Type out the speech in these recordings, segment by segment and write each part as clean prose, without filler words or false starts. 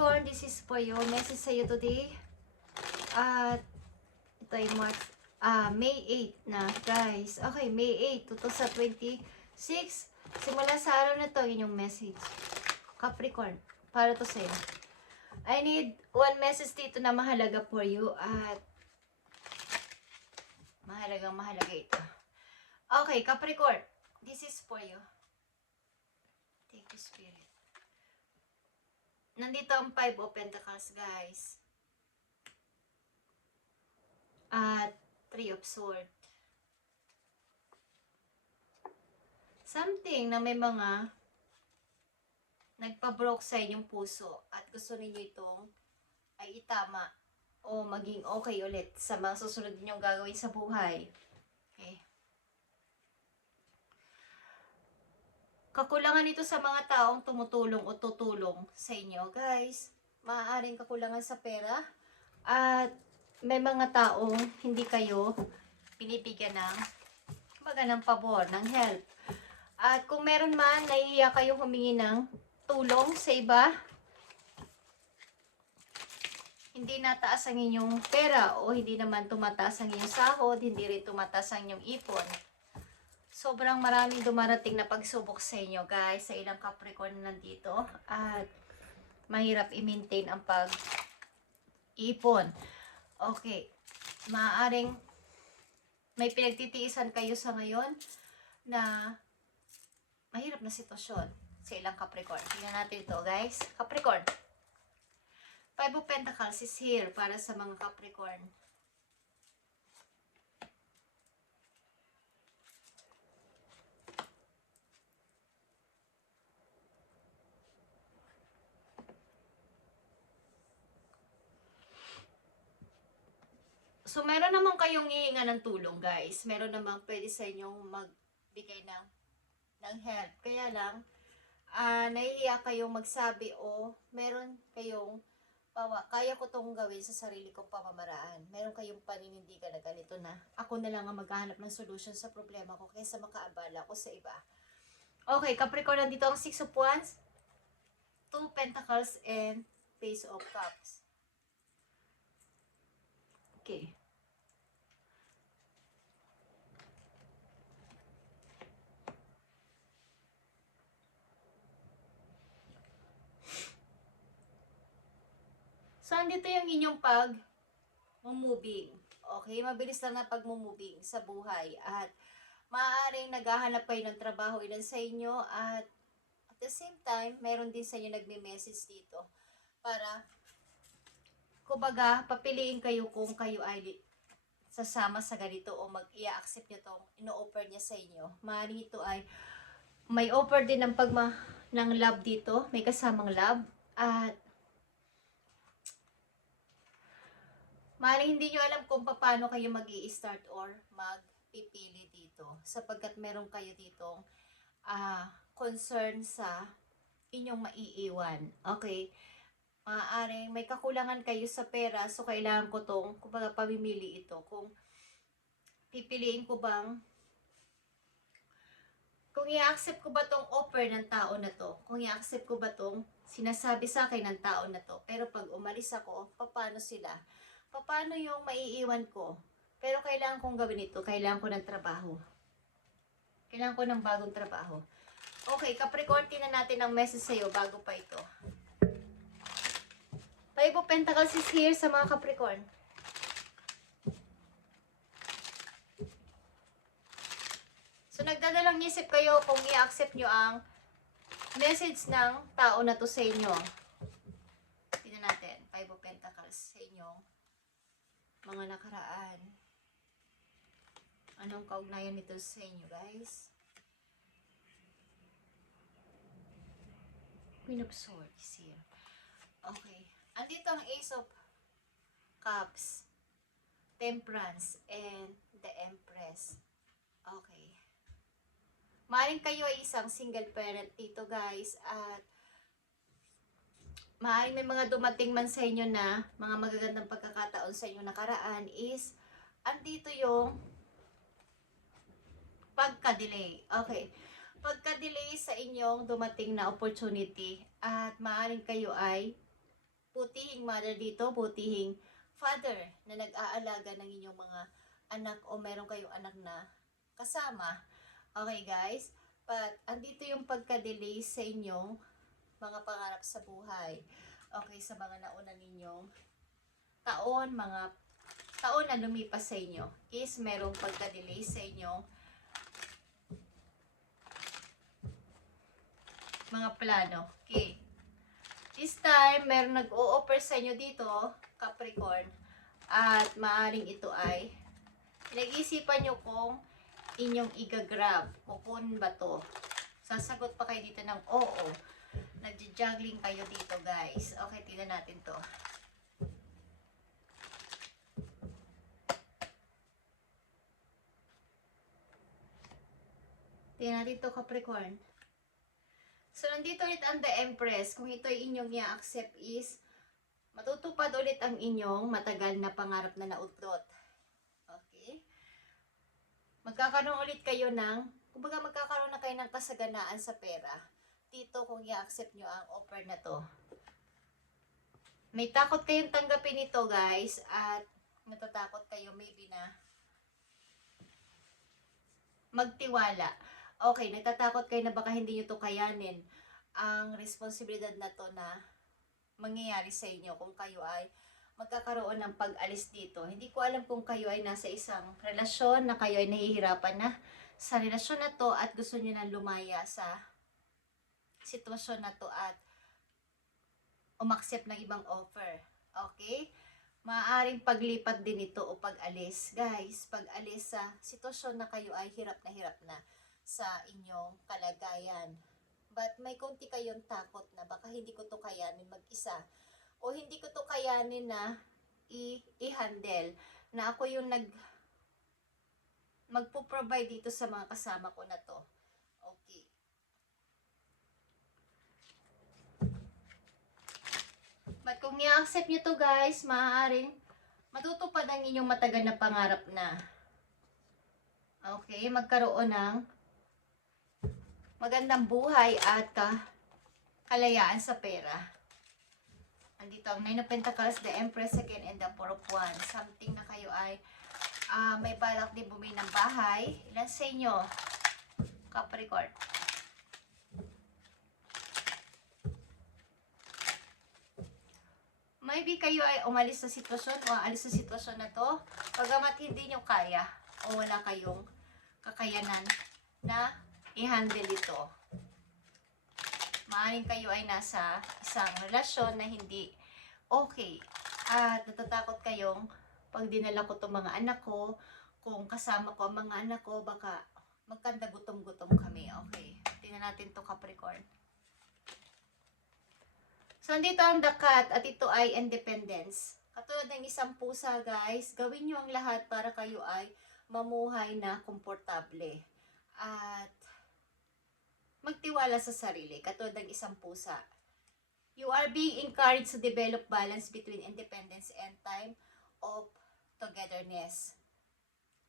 Capricorn, this is for you. Message sa'yo today. At ito ay May 8 na, guys. Okay, May 8, 2026. Simula sa araw na to, yun yung message. Capricorn, para to sa'yo. I need one message dito na mahalaga for you. At mahalaga ito. Okay, Capricorn, this is for you. Take the spirit. Nandito ang 5 of Pentacles, guys. At 3 of Swords. Something na may mga nagpa-broke sa inyong puso at gusto ninyo itong ay itama o maging okay ulit sa mga susunod ninyong gagawin sa buhay. Okay. Kakulangan ito sa mga taong tumutulong o tutulong sa inyo, guys. Maaaring kakulangan sa pera at may mga taong hindi kayo binibigyan ng pabor, ng help. At kung meron man, nahihiya kayo humingi ng tulong sa iba, hindi nataas ang inyong pera o hindi naman tumataas ang inyong sahod, hindi rin tumataas ang inyong ipon. Sobrang maraming dumarating na pagsubok sa inyo, guys, sa ilang Capricorn nandito. At mahirap i-maintain ang pag-ipon. Okay. Maaaring may pinagtitiisan kayo sa ngayon na mahirap na sitwasyon sa ilang Capricorn. Tingnan natin ito, guys. Capricorn. 5 of Pentacles is here para sa mga Capricorn. So, meron naman kayong hihinga ng tulong, guys. Meron naman pwede sa inyong magbigay ng help. Kaya lang, nahihiya kayong magsabi o meron kayong kaya ko tong gawin sa sarili kong pamamaraan. Meron kayong paninindigan na ganito na ako na lang ang maghahanap ng solution sa problema ko kaysa makaabala ko sa iba. Okay, Capricorn, nandito ang 6 of Wands, 2 Pentacles, and Page of Cups. Okay. So, andito yung inyong pag-moving. Okay? Mabilis lang na pag-moving sa buhay. At maaaring naghahanap kayo ng trabaho ilan sa inyo. At the same time, meron din sa inyo nagme-message dito. Para, kumbaga, papiliin kayo kung kayo ay sasama sa ganito o mag-i-accept nyo itong ino-offer niya sa inyo. Maaaring ito ay may offer din ng love dito. May kasamang love. At maaaring hindi nyo alam kung paano kayo mag-i-start or magpipili dito. Sapagkat meron kayo ditong concern sa inyong maiiwan. Okay? Maaaring may kakulangan kayo sa pera, so kailangan ko tong, kumbaga, pamimili ito. Kung pipiliin ko bang, kung i-accept ko ba tong offer ng tao na to, kung i-accept ko ba tong sinasabi sa akin ng tao na to, pero pag umalis ako, paano sila? Paano yung maiiwan ko? Pero kailangan kong gawin ito. Kailangan ko ng trabaho. Kailangan ko ng bagong trabaho. Okay, Capricorn, tingnan natin ang message sa'yo bago pa ito. 5 of Pentacles is here sa mga Capricorn. So, nagdadalang isip kayo kung i-accept nyo ang message ng tao na to sa inyo. Tingnan natin. 5 of Pentacles sa inyong mga nakaraan. Anong kaugnayan nito sa inyo, guys? Queen of Swords is here. Okay. Andito ang Ace of Cups, Temperance, and the Empress. Okay. Maaaring kayo ay isang single parent dito, guys. At maaaring may mga dumating man sa inyo na mga magagandang pagkakataon sa inyo nakaraan is andito yung pagka-delay. Okay. Pagka-delay sa inyong dumating na opportunity at maaaring kayo ay butihing mother dito, butihing father na nag-aalaga ng inyong mga anak o meron kayong anak na kasama. Okay guys? But andito yung pagka-delay sa inyong mga pangarap sa buhay. Okay, sa mga nauna ninyong taon, mga taon na lumipas sa inyo is merong pagka-delay sa inyong mga plano. Okay. This time, meron nag-o-offer sa inyo dito, Capricorn, at maaring ito ay pinag-iisipan nyo kung inyong igagrab. Kukunin ba to? Sasagot pa kayo dito ng oo. Nagja-juggling kayo dito, guys. Okay, tingnan natin to. Tingnan natin to, Capricorn. So, nandito ulit ang The Empress. Kung ito ay inyong i-accept is, matutupad ulit ang inyong matagal na pangarap na naudlot. Okay? Magkakaroon ulit kayo ng, kumbaga magkakaroon na kayo ng kasaganaan sa pera. Dito kung i-accept nyo ang offer na to. May takot kayong tanggapin ito guys, at natatakot kayo maybe na magtiwala. Okay, nagtatakot kayo na baka hindi nyo to kayanin ang responsibilidad na to na mangyayari sa inyo kung kayo ay magkakaroon ng pag-alis dito. Hindi ko alam kung kayo ay nasa isang relasyon na kayo ay nahihirapan na sa relasyon na to at gusto nyo na lumaya sa sitwasyon na to at umaksep ng ibang offer. Okay? Maaaring paglipat din ito o pag-alis. Guys, pag-alis sa sitwasyon na kayo ay hirap na sa inyong kalagayan. But may konti kayong takot na baka hindi ko to kayanin mag-isa o hindi ko to kayanin na i-handle na ako yung magpo-provide dito sa mga kasama ko na to. Okay. But kung i-accept nyo to guys, maaaring matutupad ang inyong matagal na pangarap na. Okay, magkaroon ng magandang buhay at kalayaan sa pera. Andito ang Nine of Pentacles, the Empress again, and the Four of Wands. Something na kayo ay may balak din bumili ng bahay. Ilan sa inyo? Capricorn. Maybe kayo ay umalis sa sitwasyon o aalis sa sitwasyon na to. Pagamat hindi nyo kaya o wala kayong kakayanan na i-handle ito. Maaaring kayo ay nasa isang relasyon na hindi okay. At natatakot kayong pag dinala ko itong mga anak ko, kung kasama ko ang mga anak ko, baka magkanda gutom-gutom kami. Okay. Tingnan natin to Capricorn. So, nandito ang The Cat at ito ay independence. Katulad ng isang pusa guys, gawin nyo ang lahat para kayo ay mamuhay na komportable. At magtiwala sa sarili, katulad ng isang pusa. You are being encouraged to develop balance between independence and time of togetherness.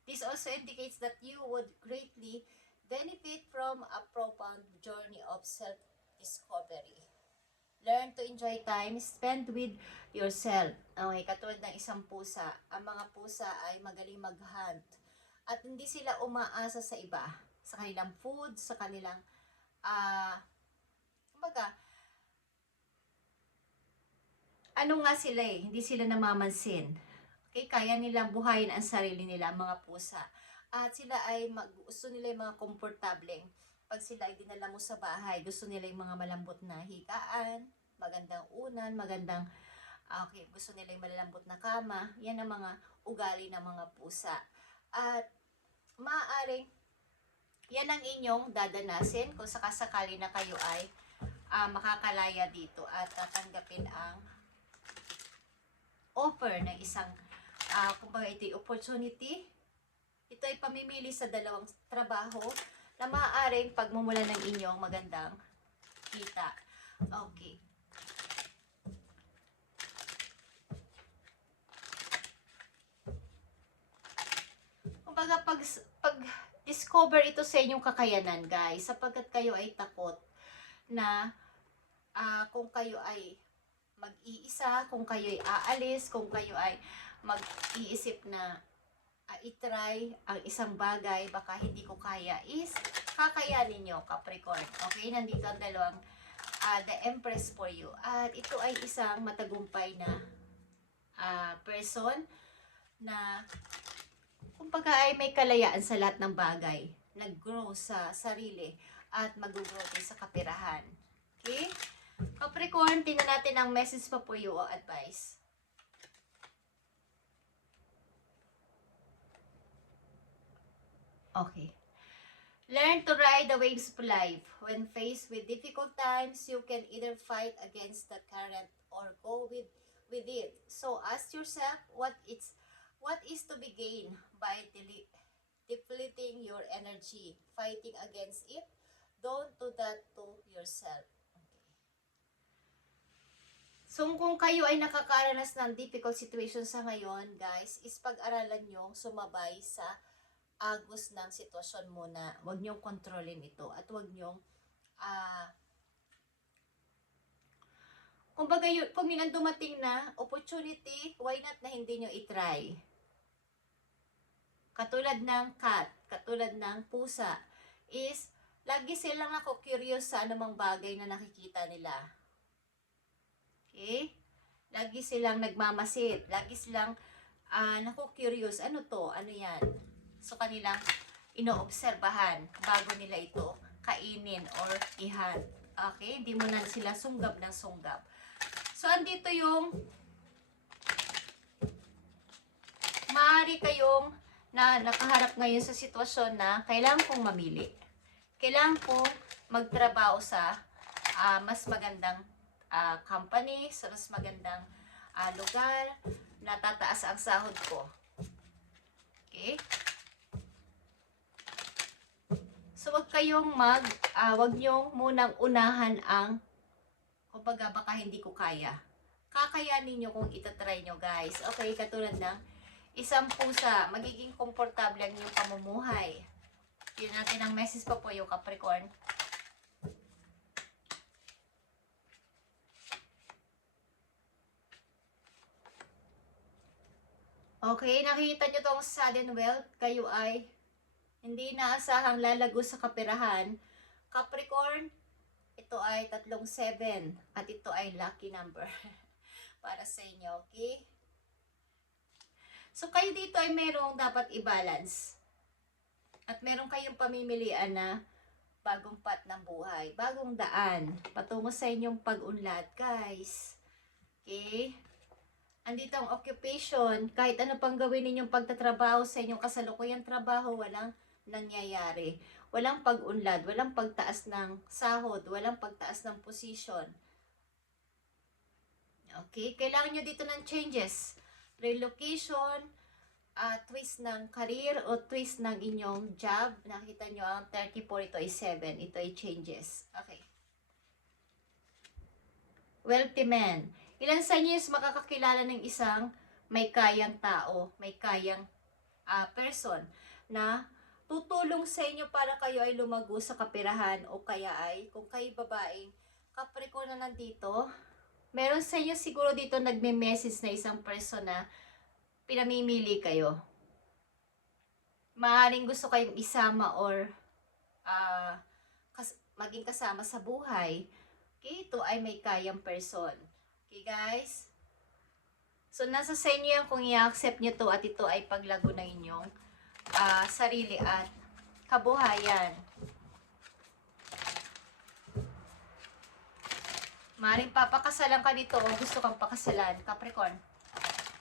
This also indicates that you would greatly benefit from a profound journey of self-discovery. Learn to enjoy time spent with yourself. Okay, katulad ng isang pusa. Ang mga pusa ay magaling mag-hunt. At hindi sila umaasa sa iba. Sa kanilang food, sa kanilang kumbaga, ano nga sila hindi sila namamansin. Okay, kaya nilang buhayin ang sarili nila, mga pusa. At sila ay gusto nila yung mga komportableng. Pag sila ay dinala mo sa bahay, gusto nila yung mga malambot na higaan, magandang unan, magandang, okay, gusto nila yung malalambot na kama. Yan ang mga ugali ng mga pusa. At maaaring yan ang inyong dadanasin kung sakasakali na kayo ay makakalaya dito at tatanggapin ang offer ng isang, kumbaga ito yung opportunity. Ito ay pamimili sa dalawang trabaho na maaaring pagmumulan ng inyong magandang kita. Okay. Kumbaga pag discover ito sa inyong kakayanan guys, sapagkat kayo ay takot na kung kayo ay mag-iisa, kung kayo'y aalis, kung kayo ay mag-iisip na itry ang isang bagay, baka hindi ko kaya, is kakayanin nyo, Capricorn. Okay, nandito ang dalawang the Empress for you. At ito ay isang matagumpay na person na kumbaga ay may kalayaan sa lahat ng bagay. Nag-grow sa sarili at mag-grow din sa kapirahan. Okay? Capricorn, tingnan natin ang message pa po you o advice. Okay. Learn to ride the waves of life. When faced with difficult times, you can either fight against the current or go with it. So ask yourself what is to be gained by depleting your energy, fighting against it. Don't do that to yourself. So kung kayo ay nakakaranas ng difficult situation sa ngayon, guys, is pag-aralan nyo sumabay sa agos ng sitwasyon muna. Huwag niyong kontrolin ito at huwag niyong kumbaga kung yun ang dumating na opportunity, why not na hindi niyo itry? Katulad ng cat, katulad ng pusa, is lagi silang ako curious sa anumang bagay na nakikita nila. Okay? Lagi silang nagmamasid, lagi silang naku-curious, ano to, ano yan? So, kanilang inoobserbahan bago nila ito kainin or ihan. Okay? Hindi mo na sila sunggab ng sunggab. So, andito yung maaari kayong na nakaharap ngayon sa sitwasyon na kailangan kong mamili. Kailangan kong magtrabaho sa mas magandang company, sa mas magandang lugar, na tataas ang sahod ko. Okay? So, wag kayong wag nyong munang unahan ang, kumbaga baka hindi ko kaya. Kakayanin nyo kung itatry nyo, guys. Okay, katulad ng isang pusa, magiging komportable ang inyong pamumuhay. Yun natin ang message pa po yung Capricorn. Okay, nakikita nyo tong sudden wealth. Kayo ay hindi inaasahang lalago sa kapirahan. Capricorn, ito ay 37 at ito ay lucky number para sa inyo, okay? So, kayo dito ay merong dapat i-balance. At meron kayong pamimilian na bagong path ng buhay, bagong daan, patungo sa inyong pag-unlad, guys. Okay? Andito ang occupation, kahit ano pang gawin ninyong pagtatrabaho sa inyong kasalukuyang trabaho, walang nangyayari. Walang pag-unlad, walang pagtaas ng sahod, walang pagtaas ng position. Okay? Kailangan nyo dito ng changes. Relocation, twist ng career o twist ng inyong job. Nakita nyo ang 34, ito ay 7. Ito ay changes. Okay. Wealthy man. Ilan sa inyo is makakakilala ng isang may kayang tao, may kayang person na tutulong sa inyo para kayo ay lumago sa kapirahan o kaya ay, kung kayo babaeng Capricorn na nandito, meron sa inyo siguro dito nagme-message na isang person na pinamimili kayo. Maaaring gusto kayong isama or maging kasama sa buhay. Okay, ito ay may kayang person. Okay, guys? So, nasa sa inyo yan kung i-accept nyo to at ito ay paglago ng inyong sarili at kabuhayan. Maring papakasalan ka dito o gusto kang pakasalan, Capricorn.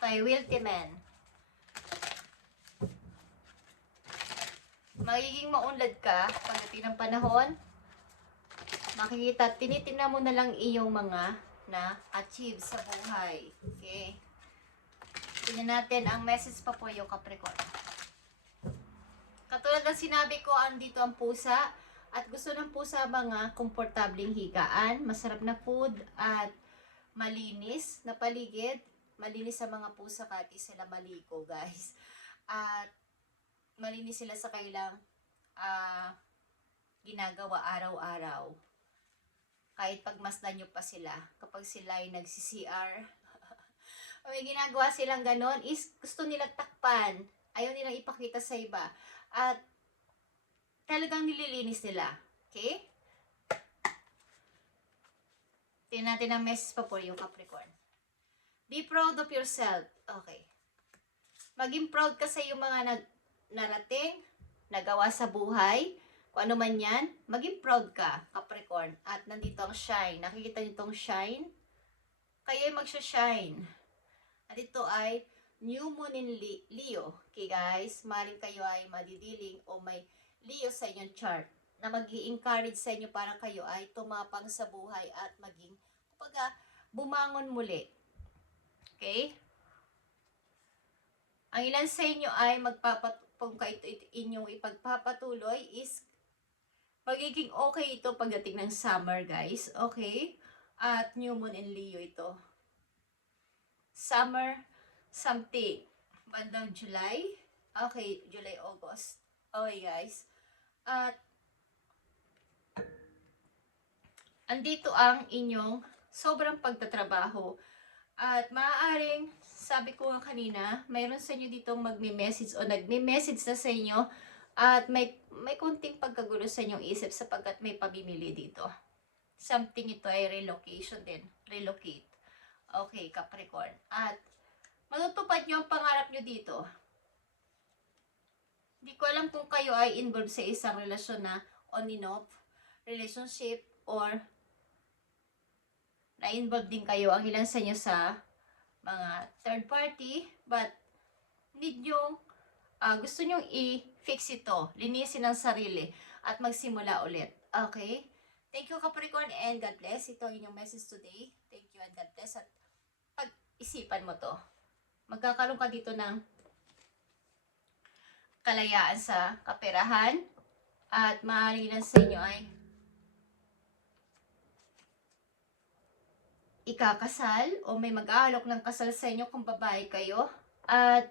Kay wealthy man. Magiging maunlad ka pagdating ng panahon. Makikita, tinitingnan mo na lang iyong mga na-achieve sa buhay. Okay? Tingnan natin ang message pa po yung Capricorn. Katulad ng sinabi ko, andito ang pusa. At gusto ng pusa mga komportabling higaan, masarap na food, at malinis na paligid. Malinis sa mga pusa kahit sila maligo, guys. At malinis sila sa kailang ginagawa araw-araw. Kahit pagmasdan nyo pa sila, kapag sila ay nagsi-CR, may ginagawa silang ganon, is gusto nilang takpan. Ayaw nilang ipakita sa iba. At talagang nililinis nila. Okay? Tingnan natin ang message pa po yung Capricorn. Be proud of yourself. Okay. Maging proud ka sa yung mga narating, nagawa sa buhay, kung ano man yan, maging proud ka, Capricorn. At nandito ang shine. Nakikita niyo itong shine? Kayo ay magsha-shine. At ito ay New Moon in Leo. Okay guys, maring kayo ay madidiling o may Leo sa inyong chart na mag-i-encourage sa inyo para kayo ay tumapang sa buhay at maging, kapag bumangon muli. Okay? Ang ilan sa inyo ay kung ito inyong ipagpapatuloy is magiging okay ito pagdating ng summer, guys. Okay? At New Moon in Leo ito. Summer something. Bandang July. Okay, July, August. Okay, guys. At andito ang inyong sobrang pagtatrabaho. At maaaring, sabi ko nga kanina, mayroon sa inyo ditong magme-message o nagme-message na sa inyo at may konting pagkagulo sa inyong isip sapagkat may pamimili dito. Something ito ay relocation din. Relocate. Okay, Capricorn. At matutupad nyo ang pangarap nyo dito. Hindi ko alam kung kayo ay involved sa isang relasyon na on and off relationship or na-involved din kayo ang ilan sa inyo sa mga third party, but need yung gusto nyong i-fix ito, linisin ang sarili at magsimula ulit. Okay? Thank you, Capricorn, and God bless. Ito ang inyong message today. Thank you and God bless. At pag-isipan mo to, magkakaroon ka dito ng kalayaan sa kaperahan at maaari lang sa inyo ay ikakasal o may mag-aalok ng kasal sa inyo kung babae kayo at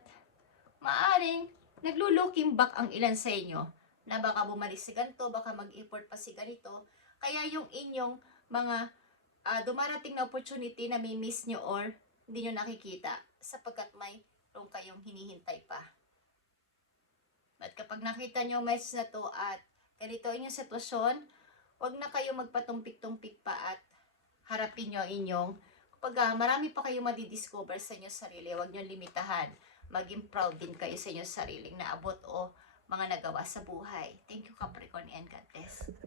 maaring naglo-looking back ang ilan sa inyo na baka bumalik si ganito, baka mag-import pa si ganito. Kaya yung inyong mga dumarating na opportunity na may miss nyo or hindi nyo nakikita sapagkat mayroon kayong hinihintay pa. At kapag nakita nyo ang message na to at ganito inyong sitwasyon, huwag na kayo magpatumpik-tumpik pa at harapin nyo inyong, kapag marami pa kayong madidiscover sa inyong sarili, huwag nyo limitahan. Maging proud din kayo sa inyong sariling naabot o mga nagawa sa buhay. Thank you, Capricorn, and God bless.